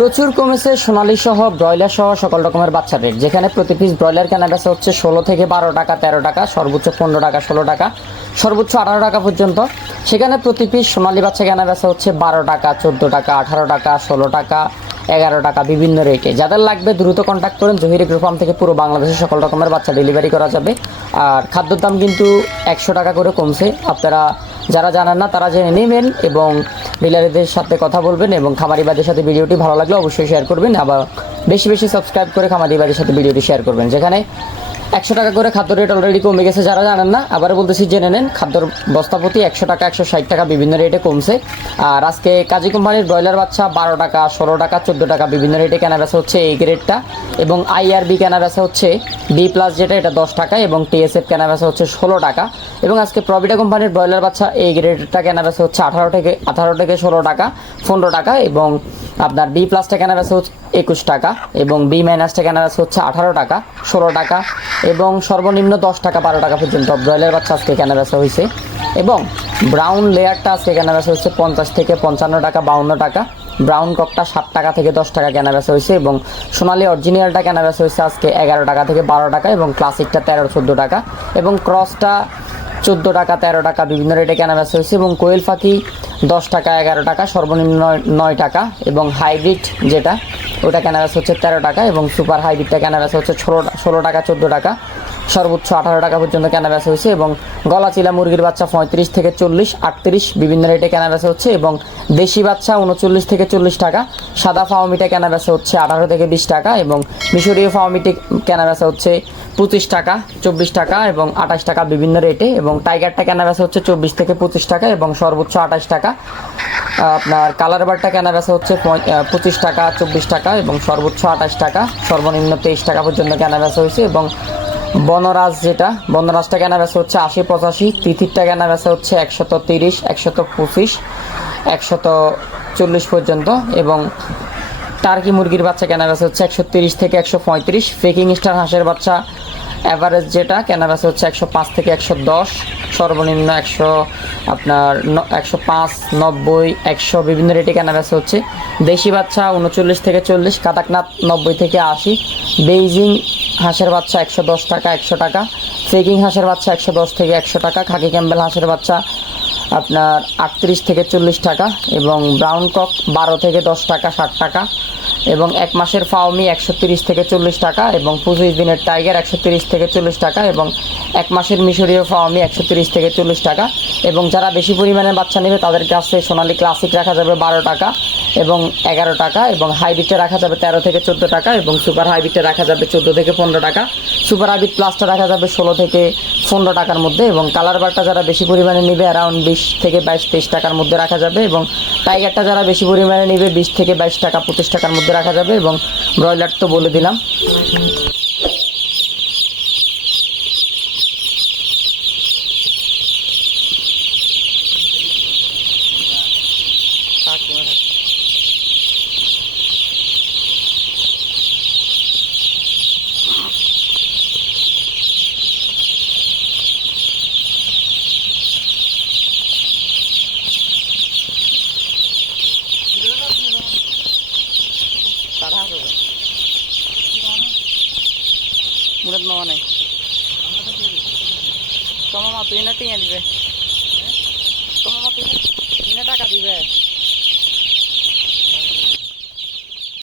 প্রচুর কমেছে সোনালী সহ, ব্রয়লার সহ সকল রকমের বাচ্চা রেট যেখানে প্রতি পিস ব্রয়লার কেনা বেচা হচ্ছে ষোলো থেকে বারো টাকা, তেরো টাকা, সর্বোচ্চ পনেরো টাকা, ষোলো টাকা, সর্বোচ্চ আঠারো টাকা পর্যন্ত। সেখানে প্রতি পিস সোনালী বাচ্চা কেনা বেচা হচ্ছে বারো টাকা, চোদ্দ টাকা, আঠারো টাকা, ষোলো টাকা, এগারো টাকা, বিভিন্ন রেটে। যাদের লাগবে দ্রুত কন্ট্যাক্ট করেন জহির এগ্রো ফার্ম থেকে পুরো বাংলাদেশের সকল রকমের বাচ্চা ডেলিভারি করা যাবে। আর খাদ্যর দাম কিন্তু একশো টাকা করে কমছে। আপনারা যারা জানেন না, তারা জেনে নেবেন এবং ডিলারিদের সাথে কথা বলবেন এবং খামারিবাদের সাথে ভিডিওটি ভালো লাগলে অবশ্যই শেয়ার করবেন। আবার বেশি বেশি সাবস্ক্রাইব করে খামারিবাদের সাথে ভিডিওটি শেয়ার করবেন, যেখানে একশো টাকা করে খাদ্য রেট অলরেডি কমে গেছে, যারা জানেন না আবার বলতেছি, জেনে নেন, খাদ্যর বস্তা প্রতি একশো টাকা, একশো ষাট টাকা বিভিন্ন রেটে কমছে। আর আজকে কাজী কোম্পানির ব্রয়লার বাচ্চা বারো টাকা, ষোলো টাকা, চোদ্দ টাকা বিভিন্ন রেটে কেনা বেচা হচ্ছে এই গ্রেডটা এবং আইআরবি কেনা বেচা হচ্ছে বি প্লাস যেটা, এটা দশ টাকা, এবং টিএসএফ কেনা বেচা হচ্ছে ষোলো টাকা। এবং আজকে প্রভিটা কোম্পানির ব্রয়লার বাচ্চা এই গ্রেডটা কেনা বেচা হচ্ছে আঠারো থেকে আঠারো থেকে ষোলো টাকা, পনেরো টাকা, এবং আপনার বি প্লাসটা কেনা বেচা হচ্ছে একুশ টাকা এবং বি মাইনাসটা কেনা বেচা হচ্ছে আঠারো টাকা, ষোলো টাকা এবং সর্বনিম্ন দশ টাকা, বারো টাকা পর্যন্ত। ব্রয়লার বাচ্চা আজকে কেনা বেচা হয়েছে। এবং ব্রাউন লেয়ারটা আজকে কেনা বেচা হচ্ছে পঞ্চাশ থেকে পঞ্চান্ন টাকা, বাউন্ন টাকা। ব্রাউন ককটা সাত টাকা থেকে দশ টাকা কেনা বেচা হয়েছে এবং সোনালি অরিজিনালটা কেনা বেচা হয়েছে আজকে এগারো টাকা থেকে বারো টাকা এবং ক্লাসিকটা তেরো, চোদ্দ টাকা। এবং ক্রসটা চোদ্দ টাকা, তেরো টাকা, বিভিন্ন রেটে কেনা বেচা হয়েছে এবং কোয়েল পাখি দশ টাকা, এগারো টাকা, সর্বনিম্ন নয় টাকা এবং হাইব্রিড যেটা ওটা বেচা হচ্ছে তেরো টাকা এবং সুপার হাইব্রিডটা বেচা হচ্ছে ষোলো ষোলো টাকা, চোদ্দ টাকা। সর্বোচ্চ আঠারো টাকা পর্যন্ত বেচা হয়েছে এবং গলা চিলা মুরগির বাচ্চা পঁয়ত্রিশ থেকে চল্লিশ, আটত্রিশ বিভিন্ন রেটে বেচা হচ্ছে এবং দেশি বাচ্চা উনচল্লিশ থেকে চল্লিশ টাকা, সাদা ফাওমিটা বেচা হচ্ছে আঠারো থেকে বিশ টাকা এবং মিশরীয় ফাওমিটি বেচা হচ্ছে পঁচিশ টাকা, চব্বিশ টাকা এবং আঠাশ টাকা বিভিন্ন রেটে এবং টাইগারটা বেচা হচ্ছে চব্বিশ থেকে পঁচিশ টাকা এবং সর্বোচ্চ আঠাশ টাকা। আপনার কালার বারটা কেনা বেচা হচ্ছে পঁচিশ টাকা, চব্বিশ টাকা এবং সর্বোচ্চ আঠাশ টাকা, সর্বনিম্ন তেইশ টাকা পর্যন্ত কেনা বেচা হয়েছে এবং বনরাজ যেটা, বনরাজটা কেনা বেচা হচ্ছে আশি, পঁচাশি, তিথিরটা কেনা বেচা হচ্ছে একশত তিরিশ, একশত পঁচিশ, একশত চল্লিশ পর্যন্ত এবং টার্কি মুরগির বাচ্চা কেনা বেচা হচ্ছে একশো তিরিশ থেকে একশো পঁয়ত্রিশ ফেকিং স্টার হাঁসের বাচ্চা অ্যাভারেজ যেটা বেচা হচ্ছে একশো পাঁচ থেকে একশো দশ, সর্বনিম্ন একশো, আপনার একশো পাঁচ, নব্বই, একশো, বিভিন্ন রেটে বেচা হচ্ছে দেশি বাচ্চা উনচল্লিশ থেকে চল্লিশ কাতাকনাথ নব্বই থেকে আশি, বেইজিং হাঁসের বাচ্চা একশো দশ টাকা, একশো টাকা ফেকিং হাঁসের বাচ্চা একশো দশ থেকে একশো টাকা, খাকি ক্যাম্বেল হাঁসের বাচ্চা আপনার আটত্রিশ থেকে চল্লিশ টাকা এবং ব্রাউন কক বারো থেকে দশ টাকা, ষাট টাকা এবং এক মাসের ফাওমি একশো তিরিশ থেকে চল্লিশ টাকা এবং পঁচিশ দিনের টাইগার একশো তিরিশ থেকে চল্লিশ টাকা এবং এক মাসের মিশরীয় ফাওমি একশো তিরিশ থেকে চল্লিশ টাকা এবং যারা বেশি পরিমাণে বাচ্চা নেবে তাদের কাছে সোনালি ক্লাসিক রাখা যাবে বারো টাকা এবং এগারো টাকা এবং হাইব্রিডটা রাখা যাবে তেরো থেকে চোদ্দ টাকা এবং সুপার হাইব্রিডটা রাখা যাবে চোদ্দ থেকে পনেরো টাকা। সুপার হাইব্রিড প্লাসটা রাখা যাবে ষোলো থেকে পনেরো টাকার মধ্যে এবং কালার বারটা যারা বেশি পরিমাণে নেবে অ্যারাউন্ড বিশ থেকে বাইশ তেইশ টাকার মধ্যে রাখা যাবে এবং টাইগারটা যারা বেশি পরিমাণে নেবে, বিশ থেকে বাইশ টাকা, পঁচিশ টাকার মধ্যে রাখা যাবে এবং ব্রয়লার তো বলে দিলাম। মুরাদ মামা নাই। তো মামা, তুই না টিয়া দিবে? তোমার মা তুই না টাকা দিবে?